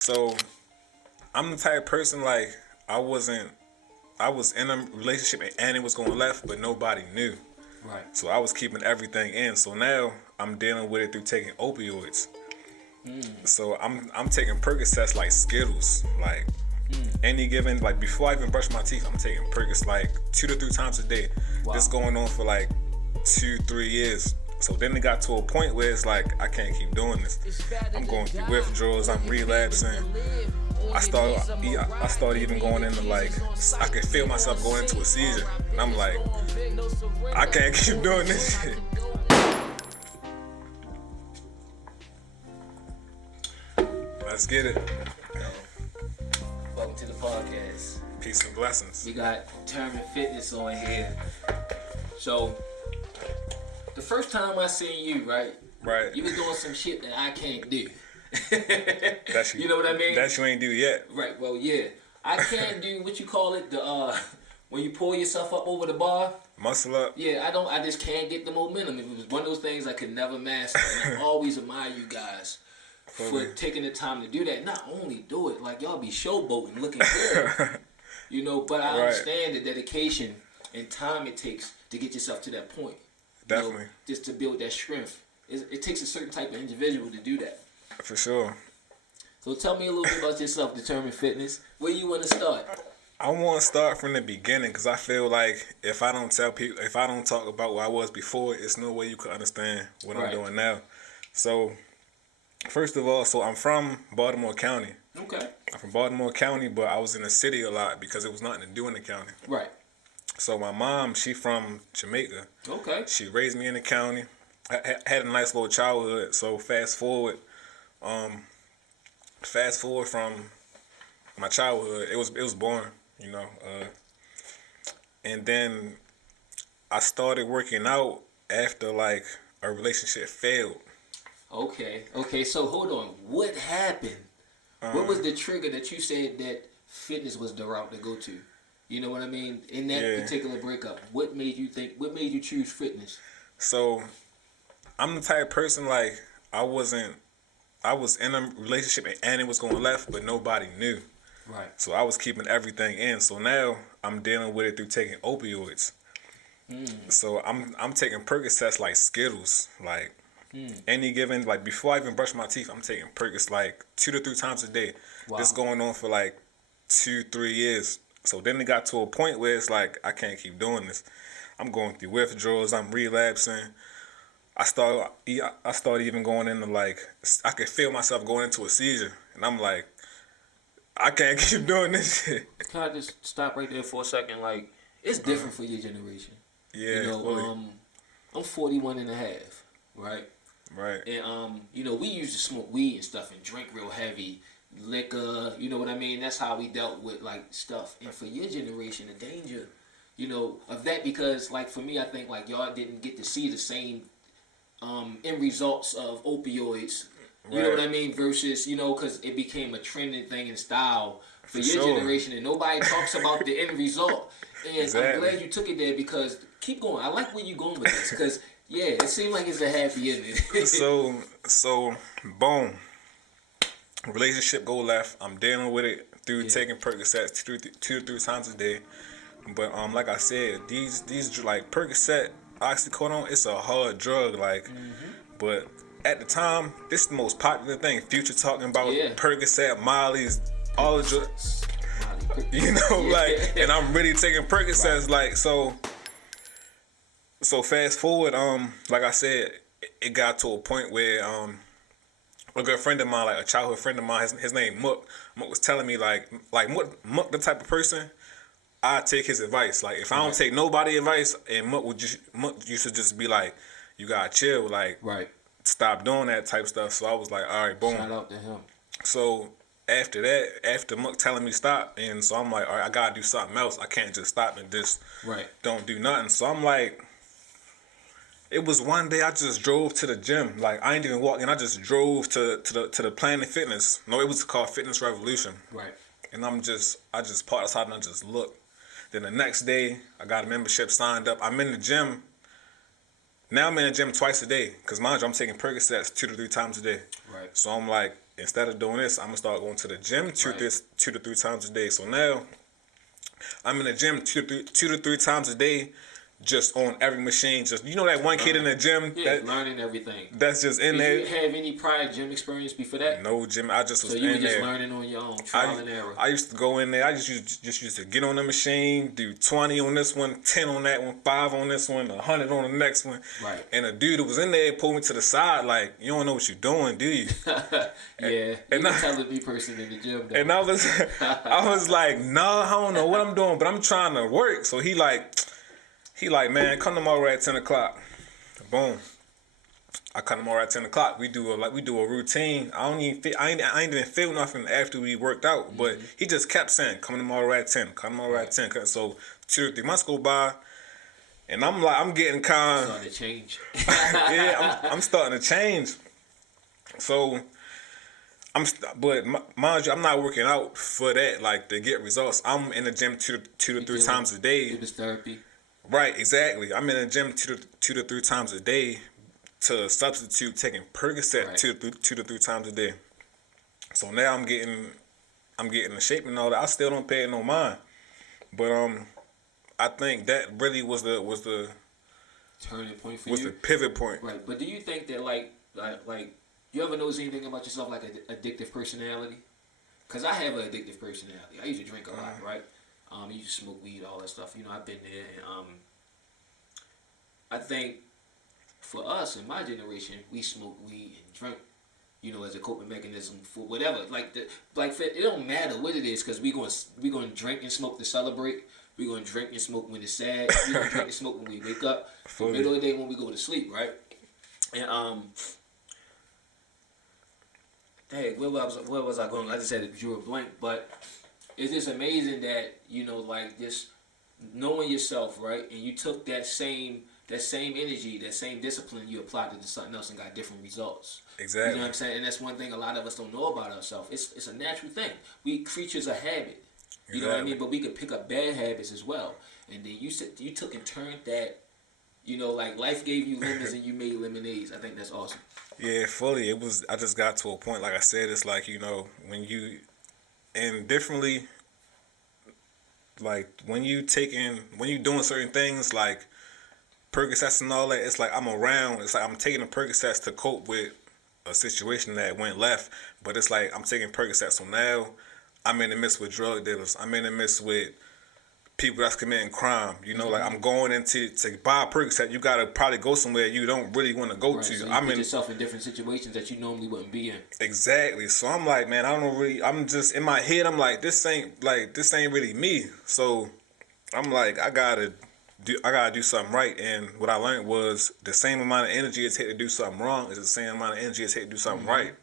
So I'm the type of person like I wasn't. I was in a relationship and it was going left, but nobody knew. Right. So I was keeping everything in. So now I'm dealing with it through taking opioids. So I'm taking Percocets like Skittles, like any given like before I even brush my teeth, I'm taking Percocets like 2 to 3 times a day. Wow. This going on for like 2-3 years. So then it got to a point where it's like I can't keep doing this. I'm going through withdrawals. I'm relapsing. I started even going into like I could feel myself going into a seizure, and I'm like, I can't keep doing this shit. Let's get it. Welcome to the podcast. Peace and blessings. We got Term and Fitness on here. So, the first time I seen you, right? Right. You was doing some shit that I can't do. That You know what I mean? That you ain't do yet. Right. Well, yeah. I can't do what you call it, the when you pull yourself up over the bar. Muscle up. Yeah, I just can't get the momentum. It was one of those things I could never master. And I always admire you guys for taking the time to do that. Not only do it, like y'all be showboating, looking good. You know, but I understand the dedication and time it takes to get yourself to that point. Definitely. You know, just to build that strength. It takes a certain type of individual to do that. For sure. So tell me a little bit about yourself, Determined Fitness. Where you want to start? I want to start from the beginning because I feel like if I don't tell people, if I don't talk about what I was before, it's no way you could understand what I'm doing now. So, first of all, I'm from Baltimore County. Okay. I'm from Baltimore County, but I was in the city a lot because there was nothing to do in the county. Right. So my mom, she from Jamaica. Okay. She raised me in the county. I had a nice little childhood. So fast forward from my childhood, it was boring, you know. And then I started working out after like a relationship failed. Okay. So hold on. What happened? What was the trigger that you said that fitness was the route to go to? You know what I mean? In that particular breakup, what made you choose fitness? So I'm the type of person like I was in a relationship and it was going left, but nobody knew. Right. So I was keeping everything in. So now I'm dealing with it through taking opioids. So I'm taking Percocets like Skittles, like any given like before I even brush my teeth, I'm taking Percocets like 2 to 3 times a day. Wow. This going on for like 2-3 years. So then it got to a point where it's like I can't keep doing this. I'm going through withdrawals. I'm relapsing. I started even going into like I could feel myself going into a seizure, and I'm like, I can't keep doing this shit. Can I just stop right there for a second? Like, it's different for your generation. Yeah, you know, fully. I'm 41 and a half, right? Right. And you know, we used to smoke weed and stuff and drink real heavy, liquor. You know what I mean? That's how we dealt with like stuff. And for your generation, the danger, you know, of that, because like for me, I think like y'all didn't get to see the same end results of opioids. You know what I mean? Versus, you know, because it became a trending thing in style for your generation, and nobody talks about the end result. And Exactly. I'm glad you took it there, because keep going. I like where you're going with this, because yeah, it seems like it's a happy ending. so boom, relationship go left. I'm dealing with it through taking Percocets 2 to 3 times a day. But like I said, these like Percocet, oxycodone, it's a hard drug, like. But at the time, this is the most popular thing. Future talking about Percocet, Molly's, all the drugs. You know, like, and I'm really taking Percocets, like, so fast forward, like I said, it got to a point where a good friend of mine, like a childhood friend of mine, his name Mook was telling me like Mook the type of person, I take his advice. Like if I don't take nobody advice, and Mook used to just be like, you gotta chill, like stop doing that type stuff. So I was like, all right, boom. Shout out to him. So after that, after Mook telling me stop, and so I'm like, all right, I gotta do something else. I can't just stop and just don't do nothing. So I'm like, it was one day I just drove to the gym. Like I ain't even walking. I just drove to the Planet Fitness. No, it was called Fitness Revolution. Right. And I just parked outside and I just looked. Then the next day, I got a membership signed up. I'm in the gym. Now I'm in the gym twice a day. Because mind you, I'm taking Percocets 2 to 3 times a day. Right. So I'm like, instead of doing this, I'm gonna start going to the gym two to 3 times a day. So now I'm in the gym two to three times a day, just on every machine. Just that one kid in the gym, learning everything. That's just in there. Did you have any prior gym experience before that? No gym. I just was in there. So there. you were just learning on your own, trial and error. I used to go in there. I just used to get on the machine, do 20 on this one, 10 on that one, 5 on this one, 100 on the next one. Right. And a dude who was in there pulled me to the side like, you don't know what you're doing, do you? Yeah. And you tell the person in the gym. Though. And I was like, nah, I don't know what I'm doing, but I'm trying to work. So he like, man, come tomorrow at 10 o'clock. Boom. I come tomorrow at 10 o'clock. We do a routine. I ain't even feel nothing after we worked out, but he just kept saying, come tomorrow at 10, come tomorrow at 10. So 2 or 3 months go by, and I'm getting kind of starting to change. Yeah, I'm starting to change. So but mind you, I'm not working out for that, like to get results. I'm in the gym two to three times a day. It was therapy. Right, exactly. I'm in the gym two to 3 times a day to substitute taking Percocet 2 to 3 times a day. So now I'm getting in shape and all that. I still don't pay it no mind, but I think that really was the turning point for you. Was the pivot point. Right, but do you think that like you ever notice anything about yourself like an addictive personality? Cause I have an addictive personality. I used to drink a lot, right? I used to smoke weed, all that stuff. I've been there, and I think for us in my generation, we smoke weed and drink, as a coping mechanism for whatever. It don't matter what it is, cause we gonna drink and smoke to celebrate. We gonna drink and smoke when it's sad. We gonna drink and smoke when we wake up. The middle of the day when we go to sleep, right? And hey, where was I going? I just said it drew a blank, but it's just amazing that just knowing yourself, right? And you took that same energy, that same discipline, you applied it to something else and got different results. Exactly. You know what I'm saying? And that's one thing a lot of us don't know about ourselves. It's a natural thing. We creatures of habit. You know what I mean? But we could pick up bad habits as well. And then you took and turned that. Like life gave you lemons and you made lemonades. I think that's awesome. Yeah, fully. I just got to a point, like I said, it's like, when you, and differently, like when you doing certain things like Percocets and all that, it's like I'm around, it's like I'm taking the Percocets to cope with a situation that went left, but it's like I'm taking Percocets, so now I'm in the midst with drug dealers, I'm in the midst with people that's committing crime, like I'm going into to buy a Percocet, you gotta probably go somewhere you don't really want to go to. So you put yourself in different situations that you normally wouldn't be in. Exactly. So I'm like, man, I'm just in my head, I'm like, this ain't really me. So I'm like, I gotta do something right. And what I learned was the same amount of energy it takes to do something wrong is the same amount of energy it takes to do something right.